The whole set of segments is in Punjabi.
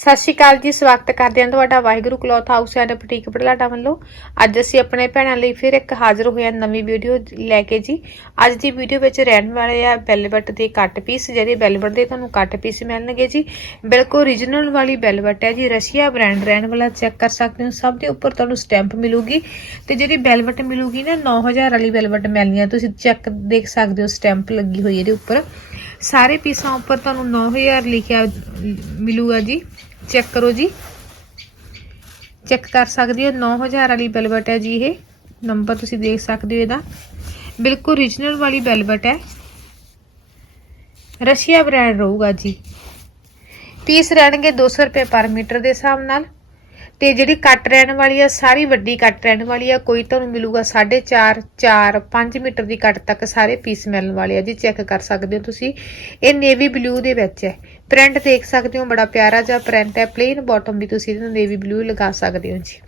ਸਤਿ ਸ਼੍ਰੀ ਅਕਾਲ ਜੀ, ਸਵਾਗਤ ਕਰਦੇ ਹਾਂ ਤੁਹਾਡਾ Waheguru cloth house and boutique Budhlada ਵੱਲੋਂ। ਅੱਜ ਅਸੀਂ ਆਪਣੇ ਭੈਣਾਂ ਲਈ ਫਿਰ ਇੱਕ ਹਾਜ਼ਰ ਹੋਏ ਹਾਂ ਨਵੀਂ ਵੀਡੀਓ ਲੈ ਕੇ ਜੀ। ਅੱਜ ਦੀ ਵੀਡੀਓ ਵਿੱਚ ਰਹਿਣ ਵਾਲੇ ਆ ਬੈਲਵਟ ਦੇ ਕੱਟ ਪੀਸ ਜਿਹੜੇ ਬੈਲਵਟ ਦੇ ਤੁਹਾਨੂੰ ਕੱਟ ਪੀਸ ਮਿਲਣਗੇ ਜੀ। ਬਿਲਕੁਲ ਓਰੀਜਨਲ ਵਾਲੀ ਬੈਲਵਟ ਹੈ ਜੀ, ਰਸ਼ੀਆ ਬ੍ਰਾਂਡ ਰਹਿਣ ਵਾਲਾ ਚੈੱਕ ਕਰ ਸਕਦੇ ਹੋ, ਸਭ ਦੇ ਉੱਪਰ ਤੁਹਾਨੂੰ ਸਟੈਂਪ ਮਿਲੂਗੀ। ਤੇ ਜਿਹੜੀ ਬੈਲਵਟ ਮਿਲੂਗੀ ਨਾ 9000 ਵਾਲੀ ਬੈਲਵਟ ਮਿਲਣੀ ਹੈ ਤੁਸੀਂ ਚੈੱਕ ਦੇਖ ਸਕਦੇ ਹੋ ਸਟੈਂਪ ਲੱਗੀ ਹੋਈ ਇਹਦੇ ਉੱਪਰ। ਸਾਰੇ ਪੀਸਾਂ ਉੱਪਰ ਤੁਹਾਨੂੰ 9000 ਲਿਖਿਆ ਮਿਲੂਗਾ ਜੀ। ਚੈੱਕ ਕਰੋ ਜੀ। ਚੈੱਕ ਕਰ ਸਕਦੇ ਹੋ 9000 ਵਾਲੀ ਬੈਲਵਟ ਹੈ ਜੀ ਇਹ। ਨੰਬਰ ਤੁਸੀਂ ਦੇਖ ਸਕਦੇ ਹੋ ਇਹਦਾ। ਬਿਲਕੁਲ origignal ਵਾਲੀ ਬੈਲਵਟ ਹੈ। ਰਸ਼ੀਆ ਬ੍ਰਾਂਡ ਰਹੂਗਾ ਜੀ। ਪੀਸ ਰਹਿਣਗੇ 200 ਰੁਪਏ ਪਰ ਮੀਟਰ ਦੇ ਹਿਸਾਬ ਨਾਲ। ਤੇ ਜਿਹੜੀ ਕੱਟ ਰਹਿਣ ਵਾਲੀ ਆ, ਸਾਰੀ ਵੱਡੀ ਕੱਟ ਰਹਿਣ ਵਾਲੀ ਆ, ਕੋਈ ਤੁਹਾਨੂੰ ਮਿਲੂਗਾ 4.5 4 5 ਮੀਟਰ ਦੀ ਕੱਟ ਤੱਕ ਸਾਰੇ ਪੀਸ ਮਿਲਣ ਵਾਲੇ ਆ ਜੀ। ਚੈੱਕ ਕਰ ਸਕਦੇ ਹੋ ਤੁਸੀਂ। ਇਹ ਨੇਵੀ ਬਲੂ ਦੇ ਵਿੱਚ ਹੈ। ਪ੍ਰਿੰਟ ਦੇਖ ਸਕਦੇ ਹੋ, ਬੜਾ ਪਿਆਰਾ ਜਿਹਾ ਪ੍ਰਿੰਟ ਹੈ ਪਲੇਨ ਬਾਟਮ ਵੀ ਤੁਸੀਂ ਇਹਨੂੰ ਨੇਵੀ ਬਲੂ ਲਗਾ ਸਕਦੇ ਹੋ ਜੀ।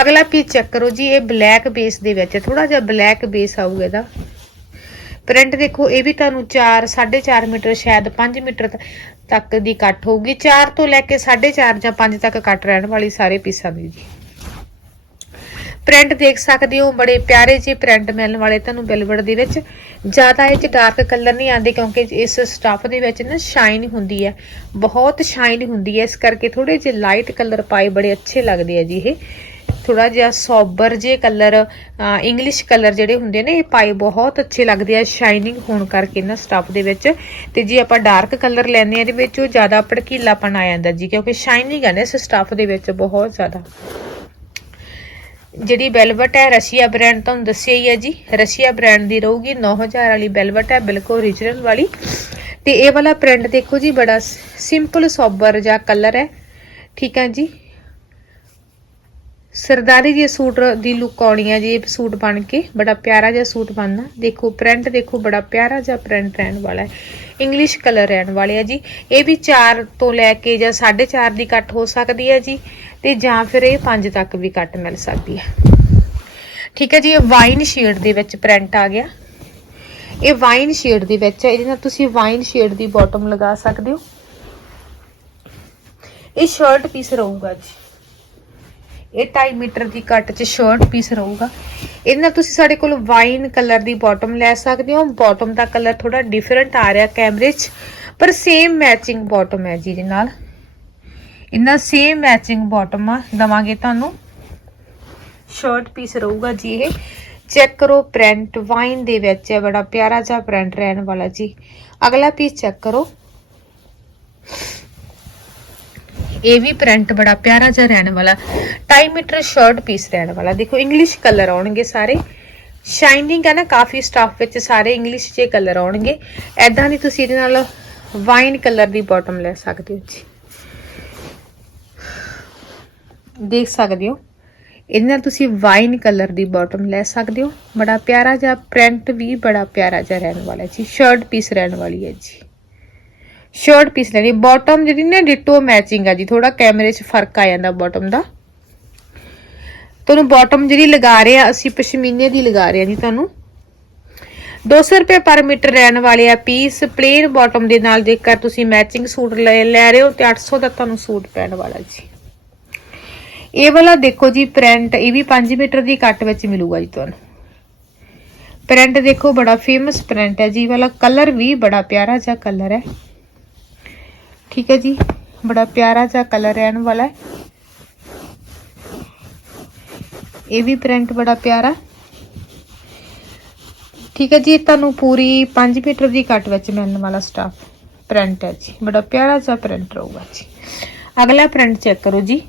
ਅਗਲਾ ਪੀਸ ਚੈੱਕ ਕਰੋ ਜੀ, ਇਹ ਬਲੈਕ ਬੇਸ ਦੇ ਵਿੱਚ ਹੈ ਥੋੜਾ ਜਿਹਾ ਬਲੈਕ ਬੇਸ ਆਊਗਾ ਇਹਦਾ। ਪ੍ਰਿੰਟ ਦੇਖੋ, ਇਹ ਵੀ ਤੁਹਾਨੂੰ 4 4.5 ਮੀਟਰ, ਸ਼ਾਇਦ 5 ਮੀਟਰ ਤੱਕ ਦੀ ਕੱਟ ਹੋਊਗੀ। 4 ਤੋਂ ਲੈ ਕੇ 4.5 ਜਾਂ 5 ਤੱਕ ਕੱਟ ਰਹਿਣ ਵਾਲੀ ਸਾਰੇ ਪੀਸਾਂ ਦੀ ਜੀ। ਪ੍ਰਿੰਟ ਦੇਖ ਸਕਦੇ ਹੋ, ਬੜੇ ਪਿਆਰੇ ਜਿਹੇ ਪ੍ਰਿੰਟ ਮਿਲਣ ਵਾਲੇ ਤੁਹਾਨੂੰ ਬਿਲਵਰਡ ਦੇ ਵਿੱਚ। ਜ਼ਿਆਦਾ ਇਹ ਚ ਡਾਰਕ ਕਲਰ ਨਹੀਂ ਆਉਂਦੇ ਕਿਉਂਕਿ ਇਸ ਸਟਫ ਦੇ ਵਿੱਚ ਨਾ ਸ਼ਾਈਨ ਹੁੰਦੀ ਹੈ। ਬਹੁਤ ਸ਼ਾਈਨ ਹੁੰਦੀ ਹੈ। ਇਸ ਕਰਕੇ ਥੋੜੇ ਜਿਹੇ ਲਾਈਟ ਕਲਰ ਪਾਏ ਬੜੇ ਅੱਛੇ ਲੱਗਦੇ ਆ ਜੀ ਇਹ। ਥੋੜਾ ਜਿਹਾ ਸੋਬਰ ਜੇ ਕਲਰ ਇੰਗਲਿਸ਼ ਕਲਰ ਜਿਹੜੇ ਹੁੰਦੇ ਨੇ, ਇਹ ਪਾਏ ਬਹੁਤ ਅੱਛੇ ਲੱਗਦੇ ਆ ਸ਼ਾਈਨਿੰਗ ਹੋਣ ਕਰਕੇ ਨਾ ਸਟਫ ਦੇ ਵਿੱਚ। ਤੇ ਜੇ ਆਪਾਂ ਡਾਰਕ ਕਲਰ ਲੈਨੇ ਆ ਇਹਦੇ ਵਿੱਚ ਉਹ ਜ਼ਿਆਦਾ ਭੜਕੀਲਾਪਨ ਆ ਜਾਂਦਾ ਜੀ, ਕਿਉਂਕਿ ਸ਼ਾਈਨਿੰਗ ਆ ਨਾ ਇਸ ਸਟਫ ਦੇ ਵਿੱਚ ਬਹੁਤ ਜ਼ਿਆਦਾ। ਜਿਹੜੀ ਬੈਲਵਟ ਹੈ ਰਸ਼ੀਆ ਬ੍ਰਾਂਡ ਤੁਹਾਨੂੰ ਦੱਸਿਆ ਹੀ ਹੈ ਜੀ। ਰਸ਼ੀਆ ਬ੍ਰਾਂਡ ਦੀ ਰਹੂਗੀ 9000 ਵਾਲੀ ਬੈਲਵਟ ਹੈ, ਬਿਲਕੁਲ ਓਰੀਜਨਲ ਵਾਲੀ। ਤੇ ਇਹ ਵਾਲਾ ਪ੍ਰਿੰਟ ਦੇਖੋ ਜੀ, ਬੜਾ ਸਿੰਪਲ ਸੋਬਰ ਜਿਹਾ ਕਲਰ ਹੈ। ਠੀਕ ਹੈ ਜੀ। ਸਰਦਾਰੀ ਜੀ ਸੂਟ ਦੀ ਲੁੱਕ ਆਉਣੀ ਹੈ ਜੀ ਇਹ ਸੂਟ ਬਣ ਕੇ, ਬੜਾ ਪਿਆਰਾ ਜਿਹਾ ਸੂਟ ਬਣਨਾ। ਦੇਖੋ ਪ੍ਰਿੰਟ ਦੇਖੋ, ਬੜਾ ਪਿਆਰਾ ਜਿਹਾ ਪ੍ਰਿੰਟ ਰਹਿਣ ਵਾਲਾ ਹੈ। ਇੰਗਲਿਸ਼ ਕਲਰ ਰਹਿਣ ਵਾਲੇ ਆ ਜੀ। ਇਹ ਵੀ 4 ਤੋਂ ਲੈ ਕੇ ਜਾਂ 4.5 ਦੀ ਕੱਟ ਹੋ ਸਕਦੀ ਹੈ ਜੀ ਤੇ ਜਾਂ ਫਿਰ ਇਹ 5 ਤੱਕ ਵੀ ਕੱਟ ਮਿਲ ਸਕਦੀ ਹੈ ਠੀਕ ਹੈ ਜੀ, ਇਹ ਵਾਈਨ ਸ਼ੇਡ ਦੇ ਵਿੱਚ ਪ੍ਰਿੰਟ ਆ ਗਿਆ। ਇਹ ਵਾਈਨ ਸ਼ੇਡ ਦੇ ਵਿੱਚ ਹੈ ਇਹਦੇ ਨਾਲ ਤੁਸੀਂ ਵਾਈਨ ਸ਼ੇਡ ਦੀ ਬਾਟਮ ਲਗਾ ਸਕਦੇ ਹੋ। ਇਹ ਸ਼ਰਟ ਪੀਸ ਰਹੂਗਾ ਜੀ। ਇਹ 2.5 ਮੀਟਰ ਦੀ ਕੱਟ 'ਚ ਸ਼ਰਟ ਪੀਸ ਰਹੂਗਾ। ਇਹਦੇ ਨਾਲ ਤੁਸੀਂ ਸਾਡੇ ਕੋਲ ਵਾਈਨ ਕਲਰ ਦੀ ਬਾਟਮ ਲੈ ਸਕਦੇ ਹੋ। ਬਾਟਮ ਦਾ ਕਲਰ ਥੋੜਾ ਡਿਫਰੈਂਟ ਆ ਰਿਹਾ ਕੈਮਰੇ 'ਚ, ਪਰ ਸੇਮ ਮੈਚਿੰਗ ਬਾਟਮ ਹੈ ਜੀ ਇਹਦੇ ਨਾਲ। ਇਹਨਾਂ ਸੇਮ ਮੈਚਿੰਗ ਬਾਟਮ ਆ, ਦਵਾਂਗੇ ਤੁਹਾਨੂੰ। ਸ਼ਰਟ ਪੀਸ ਰਹੂਗਾ ਜੀ ਇਹ। ਚੈੱਕ ਕਰੋ ਪ੍ਰਿੰਟ ਵਾਈਨ ਦੇ ਵਿੱਚ ਹੈ, ਬੜਾ ਪਿਆਰਾ ਜਿਹਾ ਪ੍ਰਿੰਟ ਰਹਿਣ ਵਾਲਾ ਜੀ। ਅਗਲਾ ਪੀਸ ਚੈੱਕ ਕਰੋ। ਇਹ ਵੀ ਪ੍ਰਿੰਟ ਬੜਾ ਪਿਆਰਾ ਜਿਹਾ ਰਹਿਣ ਵਾਲਾ 2.5 ਮੀਟਰ ਸ਼ਰਟ ਪੀਸ ਰਹਿਣ ਵਾਲਾ। ਦੇਖੋ ਇੰਗਲਿਸ਼ ਕਲਰ ਆਉਣਗੇ ਸਾਰੇ। ਸ਼ਾਈਨਿੰਗ ਹੈ ਨਾ, ਕਾਫੀ ਸਟਾਫ ਵਿੱਚ ਸਾਰੇ ਇੰਗਲਿਸ਼ ਜੇ ਕਲਰ ਆਉਣਗੇ। ਐਦਾਂ ਦੀ ਤੁਸੀਂ ਇਹਦੇ ਨਾਲ ਵਾਈਨ ਕਲਰ ਦੀ ਬਾਟਮ ਲੈ ਸਕਦੇ ਹੋ ਜੀ। ਦੇਖ ਸਕਦੇ ਹੋ। ਇਹਦੇ ਨਾਲ ਤੁਸੀਂ ਵਾਈਨ ਕਲਰ ਦੀ ਬਾਟਮ ਲੈ ਸਕਦੇ ਹੋ। ਬੜਾ ਪਿਆਰਾ ਜਿਹਾ ਪ੍ਰਿੰਟ ਵੀ ਬੜਾ ਪਿਆਰਾ ਜਿਹਾ ਰਹਿਣ ਵਾਲਾ ਜੀ। ਸ਼ਰਟ ਪੀਸ ਰਹਿਣ ਵਾਲੀ ਹੈ ਜੀ। ਸ਼ਰਟ ਪੀਸ ਲੈਣੀ ਬਾਟਮ ਜਿਹੜੀ ਨਾ ਡਿਟੋ ਮੈਚਿੰਗ ਆ ਜੀ ਥੋੜਾ ਕੈਮਰੇ 'ਚ ਫ਼ਰਕ ਆ ਜਾਂਦਾ ਬਾਟਮ ਦਾ। ਤੁਹਾਨੂੰ ਬਾਟਮ ਜਿਹੜੀ ਲਗਾ ਰਹੇ ਆ, ਅਸੀਂ ਪਸ਼ਮੀਨੇ ਦੀ ਲਗਾ ਰਹੇ ਆ ਜੀ ਤੁਹਾਨੂੰ। 200 ਰੁਪਏ ਪਰ ਮੀਟਰ ਰਹਿਣ ਵਾਲੇ ਆ ਪੀਸ ਪਲੇਨ ਬਾਟਮ ਦੇ ਨਾਲ ਜੇਕਰ ਤੁਸੀਂ ਮੈਚਿੰਗ ਸੂਟ ਲੈ ਲੈ ਰਹੇ ਹੋ, ਤੇ 800 ਦਾ ਤੁਹਾਨੂੰ ਸੂਟ ਪੈਣ ਵਾਲਾ ਜੀ। ਇਹ ਵਾਲਾ ਦੇਖੋ ਜੀ ਪ੍ਰਿੰਟ ਇਹ ਵੀ 5 ਮੀਟਰ ਦੀ ਕੱਟ ਵਿੱਚ ਮਿਲੂਗਾ ਜੀ ਤੁਹਾਨੂੰ। ਪ੍ਰਿੰਟ ਦੇਖੋ, ਬੜਾ ਫੇਮਸ ਪ੍ਰਿੰਟ ਹੈ ਜੀ, ਇਹ ਵਾਲਾ ਕਲਰ ਵੀ ਬੜਾ ਪਿਆਰਾ ਜਿਹਾ ਕਲਰ ਹੈ। ਠੀਕ ਹੈ ਜੀ। ਬੜਾ ਪਿਆਰਾ ਜਿਹਾ ਕਲਰ ਰਹਿਣ ਵਾਲਾ ਹੈ। ਇਹ ਵੀ ਪ੍ਰਿੰਟ ਬੜਾ ਪਿਆਰਾ। ਠੀਕ ਹੈ ਜੀ, ਤੁਹਾਨੂੰ ਪੂਰੀ 5 ਮੀਟਰ ਦੀ ਕੱਟ ਵਿੱਚ ਮਿਲਣ ਵਾਲਾ ਸਟਾਫ ਪ੍ਰਿੰਟ ਹੈ ਜੀ। ਬੜਾ ਪਿਆਰਾ ਜਿਹਾ ਪ੍ਰਿੰਟ ਰਹੂਗਾ ਜੀ। ਅਗਲਾ ਪ੍ਰਿੰਟ ਚੈੱਕ ਕਰੋ ਜੀ।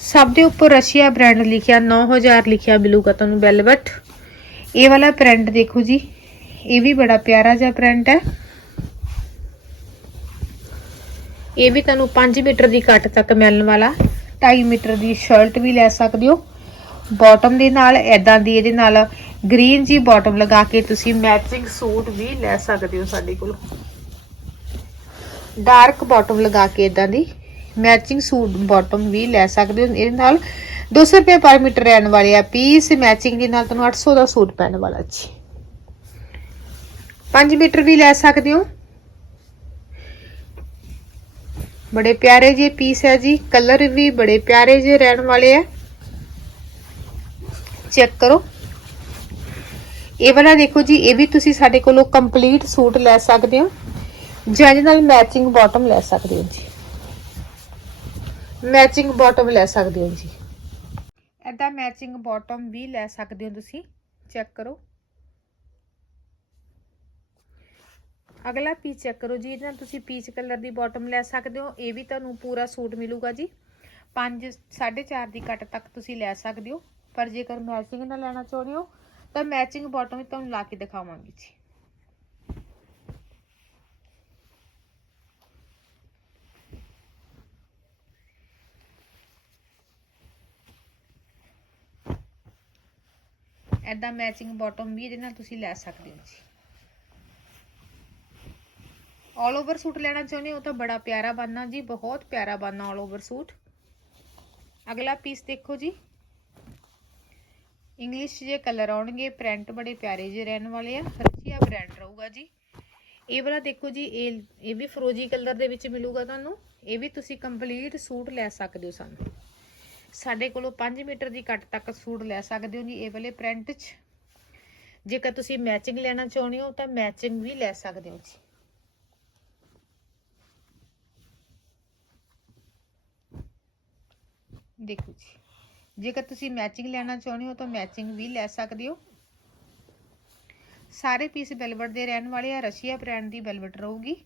ਸਭ ਦੇ ਉੱਪਰ ਰਸ਼ੀਆ ਬ੍ਰਾਂਡ ਲਿਖਿਆ 9000 ਲਿਖਿਆ ਮਿਲੂਗਾ ਤੁਹਾਨੂੰ ਵੈਲਵਟ ਇਹ ਵਾਲਾ ਪ੍ਰਿੰਟ ਦੇਖੋ ਜੀ। ਇਹ ਵੀ ਬੜਾ ਪਿਆਰਾ ਜਿਹਾ ਪ੍ਰਿੰਟ ਹੈ। ਇਹ ਵੀ ਤੁਹਾਨੂੰ 5 ਮੀਟਰ ਦੀ ਕੱਟ ਤੱਕ ਮਿਲਣ ਵਾਲਾ 2.5 ਮੀਟਰ ਦੀ ਸ਼ਰਟ ਵੀ ਲੈ ਸਕਦੇ ਹੋ। ਬਾਟਮ ਦੇ ਨਾਲ ਐਦਾਂ ਦੀ ਇਹਦੇ ਨਾਲ ਗ੍ਰੀਨ ਜੀ ਬਾਟਮ ਲਗਾ ਕੇ ਤੁਸੀਂ ਮੈਚਿੰਗ ਸੂਟ ਵੀ ਲੈ ਸਕਦੇ ਹੋ ਸਾਡੇ ਕੋਲ। ਡਾਰਕ ਬਾਟਮ ਲਗਾ ਕੇ ਇਦਾਂ ਦੀ ਮੈਚਿੰਗ ਸੂਟ ਬਾਟਮ ਵੀ ਲੈ ਸਕਦੇ ਹੋ। ਇਹਦੇ ਨਾਲ 200 ਰੁਪਏ ਪਰ ਮੀਟਰ ਰਹਿਣ ਵਾਲੇ ਆ। ਪੀਸ ਮੈਚਿੰਗ ਦੇ ਨਾਲ ਤੁਹਾਨੂੰ 800 ਦਾ ਸੂਟ ਪੈਣ ਵਾਲਾ ਜੀ। 5 ਮੀਟਰ ਵੀ ਲੈ ਸਕਦੇ ਹੋ। ਬੜੇ ਪਿਆਰੇ ਜਿਹੇ ਪੀਸ ਹੈ ਜੀ ਕਲਰ ਵੀ ਬੜੇ ਪਿਆਰੇ ਜਿਹੇ ਰਹਿਣ ਵਾਲੇ ਹੈ। ਚੈੱਕ ਕਰੋ। ਇਹ ਵਾਲਾ ਦੇਖੋ ਜੀ, ਇਹ ਵੀ ਤੁਸੀਂ ਸਾਡੇ ਕੋਲੋਂ ਕੰਪਲੀਟ ਸੂਟ ਲੈ ਸਕਦੇ ਹੋ। ਜਾਂ ਇਹਦੇ ਨਾਲ ਮੈਚਿੰਗ ਬਾਟਮ ਲੈ ਸਕਦੇ ਹੋ ਜੀ। ਮੈਚਿੰਗ ਬਾਟਮ ਲੈ ਸਕਦੇ ਹੋ ਜੀ। ਐਦਾਂ ਮੈਚਿੰਗ ਬਾਟਮ ਵੀ ਲੈ ਸਕਦੇ ਹੋ ਤੁਸੀਂ। ਚੈੱਕ ਕਰੋ। ਅਗਲਾ ਪੀਸ ਚੈੱਕ ਕਰੋ ਜੀ, ਇਹਦੇ ਨਾਲ ਤੁਸੀਂ ਪੀਚ ਕਲਰ ਦੀ ਬਾਟਮ ਲੈ ਸਕਦੇ ਹੋ, ਇਹ ਵੀ ਤੁਹਾਨੂੰ ਪੂਰਾ ਸੂਟ ਮਿਲੂਗਾ ਜੀ। 5 4.5 ਦੀ ਕੱਟ ਤੱਕ ਤੁਸੀਂ ਲੈ ਸਕਦੇ ਹੋ। ਪਰ ਜੇਕਰ ਮੈਚਿੰਗ ਨਾਲ ਲੈਣਾ ਚਾਹੁੰਦੇ ਹੋ, ਤਾਂ ਮੈਚਿੰਗ ਬਾਟਮ ਵੀ ਤੁਹਾਨੂੰ ਲਾ ਕੇ ਦਿਖਾਵਾਂਗੀ ਜੀ। ਐਦਾਂ ਮੈਚਿੰਗ ਬਾਟਮ ਵੀ ਇਹਦੇ ਨਾਲ ਤੁਸੀਂ ਲੈ ਸਕਦੇ ਹੋ ਜੀ। ਆਲ ਓਵਰ ਸੂਟ ਲੈਣਾ ਚਾਹੁੰਦੇ ਹੋ ਤਾਂ ਬੜਾ ਪਿਆਰਾ ਬਣਨਾ ਜੀ, ਬਹੁਤ ਪਿਆਰਾ ਬਣਨਾ ਆਲ ਓਵਰ ਸੂਟ ਅਗਲਾ ਪੀਸ ਦੇਖੋ ਜੀ। ਇੰਗਲਿਸ਼ ਜੇ ਕਲਰ ਆਉਣਗੇ ਪ੍ਰਿੰਟ ਬੜੇ ਪਿਆਰੇ ਜੇ ਰਹਿਣ ਵਾਲੇ ਆ, ਰਚੀਆ ਬ੍ਰਾਂਡ ਰਹੂਗਾ ਜੀ। ਇਹ ਵਾਲਾ ਦੇਖੋ ਜੀ, ਇਹ ਇਹ ਵੀ ਫਰੋਜੀ ਕਲਰ ਦੇ ਵਿੱਚ ਮਿਲੂਗਾ ਤੁਹਾਨੂੰ। ਇਹ ਵੀ ਤੁਸੀਂ ਕੰਪਲੀਟ ਸੂਟ ਲੈ ਸਕਦੇ ਹੋ ਸਾਨੂੰ। ਸਾਡੇ ਕੋਲੋਂ 5 ਮੀਟਰ ਦੀ ਕੱਟ ਤੱਕ ਸੂਟ ਲੈ ਸਕਦੇ ਹੋ ਜੀ, ਇਹ ਵਾਲੇ ਪ੍ਰਿੰਟ 'ਚ। ਜੇਕਰ ਤੁਸੀਂ ਮੈਚਿੰਗ ਲੈਣਾ ਚਾਹੁੰਦੇ ਹੋ ਤਾਂ ਮੈਚਿੰਗ ਵੀ ਲੈ ਸਕਦੇ ਹੋ ਜੀ। ਦੇਖੋ ਜੀ। ਜੇਕਰ ਤੁਸੀਂ ਮੈਚਿੰਗ ਲੈਣਾ ਚਾਹੁੰਦੇ ਹੋ ਤਾਂ ਮੈਚਿੰਗ ਵੀ ਲੈ ਸਕਦੇ ਹੋ। ਸਾਰੇ ਪੀਸ ਵੈਲਵਟ ਦੇ ਰਹਿਣ ਵਾਲੇ ਆ, ਰਸ਼ੀਆ ਬ੍ਰਾਂਡ ਦੀ ਵੈਲਵਟ ਰਹੂਗੀ।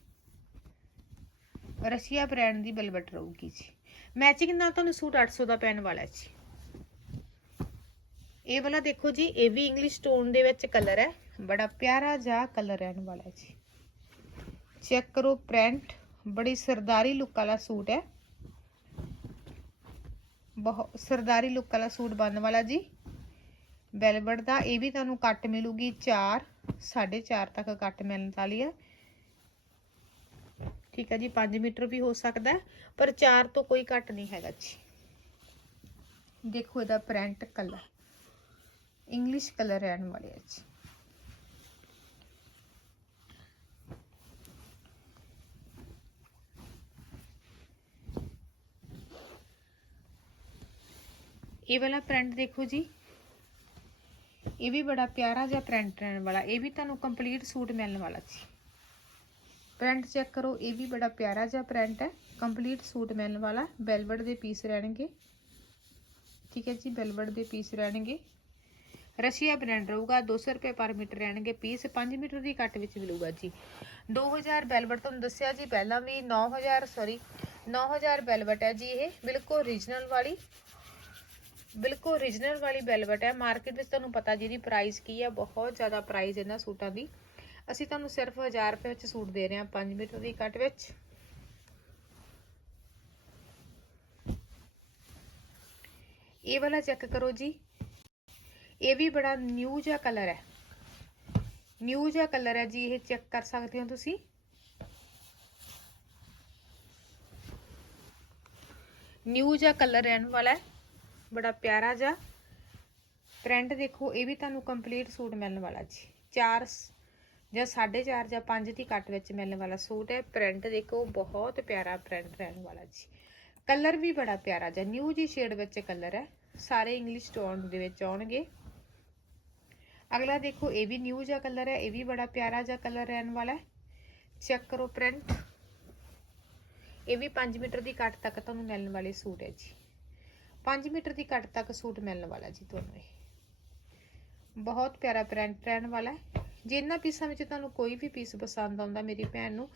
ਰਸ਼ੀਆ ਬ੍ਰਾਂਡ ਦੀ ਵੈਲਵਟ ਰਹੂਗੀ ਜੀ। ਮੈਚਿੰਗ ਨਾਲ ਤੁਹਾਨੂੰ ਸੂਟ 800 ਦਾ ਪੈਣ ਵਾਲਾ ਜੀ। ਇਹ ਵਾਲਾ ਦੇਖੋ ਜੀ, ਇਹ ਵੀ ਇੰਗਲਿਸ਼ ਟੋਨ ਦੇ ਵਿੱਚ ਕਲਰ ਹੈ। ਬੜਾ ਪਿਆਰਾ ਜਿਹਾ ਕਲਰ ਰਹਿਣ ਵਾਲਾ ਜੀ। ਚੈੱਕ ਕਰੋ ਪ੍ਰਿੰਟ ਬੜੀ ਸਰਦਾਰੀ ਲੁੱਕ ਵਾਲਾ ਸੂਟ ਹੈ। ਬਹੁਤ ਸਰਦਾਰੀ ਲੁੱਕ ਵਾਲਾ ਸੂਟ ਬਣਨ ਵਾਲਾ ਜੀ। ਵੈਲਵਟ ਦਾ ਇਹ ਵੀ ਤੁਹਾਨੂੰ ਕੱਟ ਮਿਲੂਗੀ 4 4.5 ਤੱਕ ਕੱਟ ਮਿਲਣ ਵਾਲੀ ਹੈ ਠੀਕ ਹੈ ਜੀ 5 ਮੀਟਰ ਵੀ ਹੋ ਸਕਦਾ ਪਰ 4 ਤੋਂ ਕੋਈ ਘੱਟ ਨਹੀਂ ਹੈਗਾ ਜੀ। ਦੇਖੋ ਇਹਦਾ ਪ੍ਰਿੰਟ ਕਲਰ ਇੰਗਲਿਸ਼ ਕਲਰ ਰਹਿਣ ਵਾਲੇ ਆ ਜੀ। ਇਹ ਵਾਲਾ ਪ੍ਰਿੰਟ ਦੇਖੋ ਜੀ ਇਹ ਵੀ ਬੜਾ ਪਿਆਰਾ ਜਿਹਾ ਪ੍ਰਿੰਟ ਰਹਿਣ ਵਾਲਾ ਇਹ ਵੀ ਤੁਹਾਨੂੰ ਕੰਪਲੀਟ ਸੂਟ ਮਿਲਣ ਵਾਲਾ ਜੀ ਪ੍ਰਿੰਟ ਚੈੱਕ ਕਰੋ ਇਹ ਵੀ ਬੜਾ ਪਿਆਰਾ ਜਿਹਾ ਪ੍ਰਿੰਟ ਹੈ ਕੰਪਲੀਟ ਸੂਟ ਮਿਲਣ ਵਾਲਾ ਵੈਲਵਟ ਦੇ ਪੀਸ ਰਹਿਣਗੇ ਠੀਕ ਹੈ ਜੀ ਵੈਲਵਟ ਦੇ ਪੀਸ ਰਹਿਣਗੇ ਰਸ਼ੀਆ ਬ੍ਰਾਂਡ ਰਹੂਗਾ 200 ਰੁਪਏ ਪਰ ਮੀਟਰ ਰਹਿਣਗੇ ਪੀਸ 5 ਮੀਟਰ ਦੀ ਕੱਟ ਵਿੱਚ ਮਿਲੂਗਾ ਜੀ। 2000 ਵੈਲਵਟ ਤੁਹਾਨੂੰ ਦੱਸਿਆ ਜੀ ਪਹਿਲਾਂ ਵੀ 9000 ਸੌਰੀ 9000 ਵੈਲਵਟ ਹੈ ਜੀ ਇਹ, ਬਿਲਕੁਲ ਓਰੀਜਨਲ ਵਾਲੀ। ਬਿਲਕੁਲ ਓਰੀਜਨਲ ਵਾਲੀ ਬੈਲਵਟ ਹੈ। ਮਾਰਕੀਟ ਵਿੱਚ ਤੁਹਾਨੂੰ ਪਤਾ ਜਿਹਦੀ ਪ੍ਰਾਈਸ ਕੀ ਹੈ, ਬਹੁਤ ਜ਼ਿਆਦਾ ਪ੍ਰਾਈਸ ਇਹਨਾਂ ਸੂਟਾਂ ਦੀ। ਅਸੀਂ ਤੁਹਾਨੂੰ ਸਿਰਫ 1000 ਰੁਪਏ ਵਿੱਚ ਸੂਟ ਦੇ ਰਹੇ ਹਾਂ 5 ਮੀਟਰ ਦੀ ਕੱਟ ਵਿੱਚ। ਇਹ ਵਾਲਾ ਚੈੱਕ ਕਰੋ ਜੀ। ਇਹ ਵੀ ਬੜਾ ਨਿਊ ਜਿਹਾ ਕਲਰ ਹੈ। ਨਿਊ ਜਿਹਾ ਕਲਰ ਹੈ ਜੀ, ਇਹ ਚੈੱਕ ਕਰ ਸਕਦੇ ਹੋ ਤੁਸੀਂ। ਨਿਊ ਜਿਹਾ ਕਲਰ ਰਹਿਣ ਵਾਲਾ ਹੈ। ਬੜਾ ਪਿਆਰਾ ਜਿਹਾ ਪ੍ਰਿੰਟ ਦੇਖੋ, ਇਹ ਵੀ ਤੁਹਾਨੂੰ ਕੰਪਲੀਟ ਸੂਟ ਮਿਲਣ ਵਾਲਾ ਜੀ। 4 ਜਾਂ 4.5 ਜਾਂ 5 ਦੀ ਕੱਟ ਵਿੱਚ ਮਿਲਣ ਵਾਲਾ ਸੂਟ ਹੈ। ਪ੍ਰਿੰਟ ਦੇਖੋ, ਬਹੁਤ ਪਿਆਰਾ ਪ੍ਰਿੰਟ ਰਹਿਣ ਵਾਲਾ ਜੀ। ਕਲਰ ਵੀ ਬੜਾ ਪਿਆਰਾ ਜਿਹਾ ਨਿਊ ਜੀ ਸ਼ੇਡ ਵਿੱਚ ਕਲਰ ਹੈ। ਸਾਰੇ ਇੰਗਲਿਸ਼ ਟੋਨ ਦੇ ਵਿੱਚ ਆਉਣਗੇ। ਅਗਲਾ ਦੇਖੋ, ਇਹ ਵੀ ਨਿਊ ਜਿਹਾ ਕਲਰ ਹੈ, ਇਹ ਵੀ ਬੜਾ ਪਿਆਰਾ ਜਿਹਾ ਕਲਰ ਰਹਿਣ ਵਾਲਾ ਹੈ। ਚੈੱਕ ਕਰੋ ਪ੍ਰਿੰਟ ਇਹ ਵੀ 5 ਮੀਟਰ ਦੀ ਕੱਟ ਤੱਕ ਤੁਹਾਨੂੰ ਮਿਲਣ ਵਾਲੇ ਸੂਟ ਹੈ ਜੀ। 5 ਮੀਟਰ ਦੀ ਕੱਟ ਤੱਕ ਸੂਟ ਮਿਲਣ ਵਾਲਾ ਜੀ ਤੁਹਾਨੂੰ ਇਹ। ਬਹੁਤ ਪਿਆਰਾ ਪ੍ਰਿੰਟ ਰਹਿਣ ਵਾਲਾ ਹੈ। ਜੇ ਇਹਨਾਂ ਪੀਸਾਂ ਵਿੱਚ ਤੁਹਾਨੂੰ ਕੋਈ ਵੀ ਪੀਸ ਪਸੰਦ ਆਉਂਦਾ ਮੇਰੀ ਭੈਣ ਨੂੰ,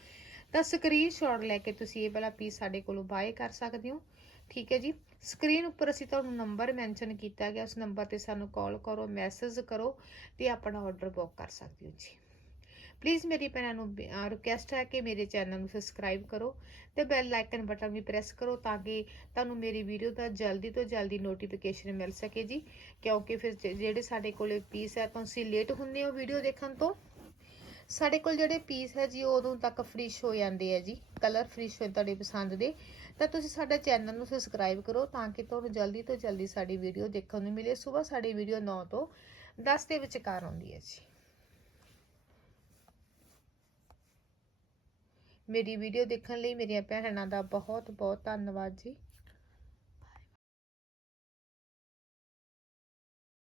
ਤਾਂ ਸਕਰੀਨਸ਼ਾਟ ਲੈ ਕੇ ਤੁਸੀਂ ਇਹ ਵਾਲਾ ਪੀਸ ਸਾਡੇ ਕੋਲੋਂ ਬਾਏ ਕਰ ਸਕਦੇ ਹੋ। ਠੀਕ ਹੈ ਜੀ? ਸਕਰੀਨ ਉੱਪਰ ਅਸੀਂ ਤੁਹਾਨੂੰ ਨੰਬਰ ਮੈਂਸ਼ਨ ਕੀਤਾ ਗਿਆ, ਉਸ ਨੰਬਰ ਤੇ ਸਾਨੂੰ ਕਾਲ ਕਰੋ ਮੈਸੇਜ ਕਰੋ ਤੇ ਆਪਣਾ ਆਰਡਰ ਬੁੱਕ ਕਰ ਸਕਦੇ ਹੋ ਜੀ। ਪਲੀਜ਼ ਮੇਰੀ ਭੈਣਾਂ ਨੂੰ ਰਿਕੁਐਸਟ ਹੈ ਕਿ ਮੇਰੇ ਚੈਨਲ ਨੂੰ ਸਬਸਕ੍ਰਾਈਬ ਕਰੋ ਤੇ ਬੈਲ ਆਈਕਨ ਬਟਨ ਵੀ ਪ੍ਰੈਸ ਕਰੋ ਤਾਂ ਕਿ ਤੁਹਾਨੂੰ ਮੇਰੀ ਵੀਡੀਓ ਦਾ ਜਲਦੀ ਤੋਂ ਜਲਦੀ ਨੋਟੀਫਿਕੇਸ਼ਨ ਮਿਲ ਸਕੇ ਜੀ। ਕਿਉਂਕਿ ਫਿਰ ਜਿਹੜੇ ਸਾਡੇ ਕੋਲੇ ਪੀਸ ਹੈ ਤੁਸੀਂ ਲੇਟ ਹੁੰਦੇ ਹੋ ਵੀਡੀਓ ਦੇਖਣ ਤੋਂ। ਸਾਡੇ ਕੋਲ ਜਿਹੜੇ ਪੀਸ ਹੈ ਜੀ, ਉਹ ਉਦੋਂ ਤੱਕ ਫ੍ਰਿਸ਼ ਹੋ ਜਾਂਦੇ ਆ ਜੀ। ਕਲਰ ਫ੍ਰਿਸ਼ ਹੋਏ ਤੁਹਾਡੇ ਪਸੰਦ ਦੇ, ਤਾਂ ਤੁਸੀਂ ਸਾਡਾ ਚੈਨਲ ਨੂੰ ਸਬਸਕ੍ਰਾਈਬ ਕਰੋ ਤਾਂ ਕਿ ਤੁਹਾਨੂੰ ਜਲਦੀ ਤੋਂ ਜਲਦੀ ਸਾਡੀ ਵੀਡੀਓ ਦੇਖਣ ਨੂੰ ਮਿਲੇ। ਸਵੇਰ ਸਾਡੀ ਵੀਡੀਓ 9 ਤੋਂ 10 ਦੇ ਵਿਚਕਾਰ ਆਉਂਦੀ ਹੈ ਜੀ। ਮੇਰੀ ਵੀਡੀਓ ਦੇਖਣ ਲਈ ਮੇਰੀਆਂ ਭੈਣਾਂ ਦਾ ਬਹੁਤ ਬਹੁਤ ਧੰਨਵਾਦ ਜੀ।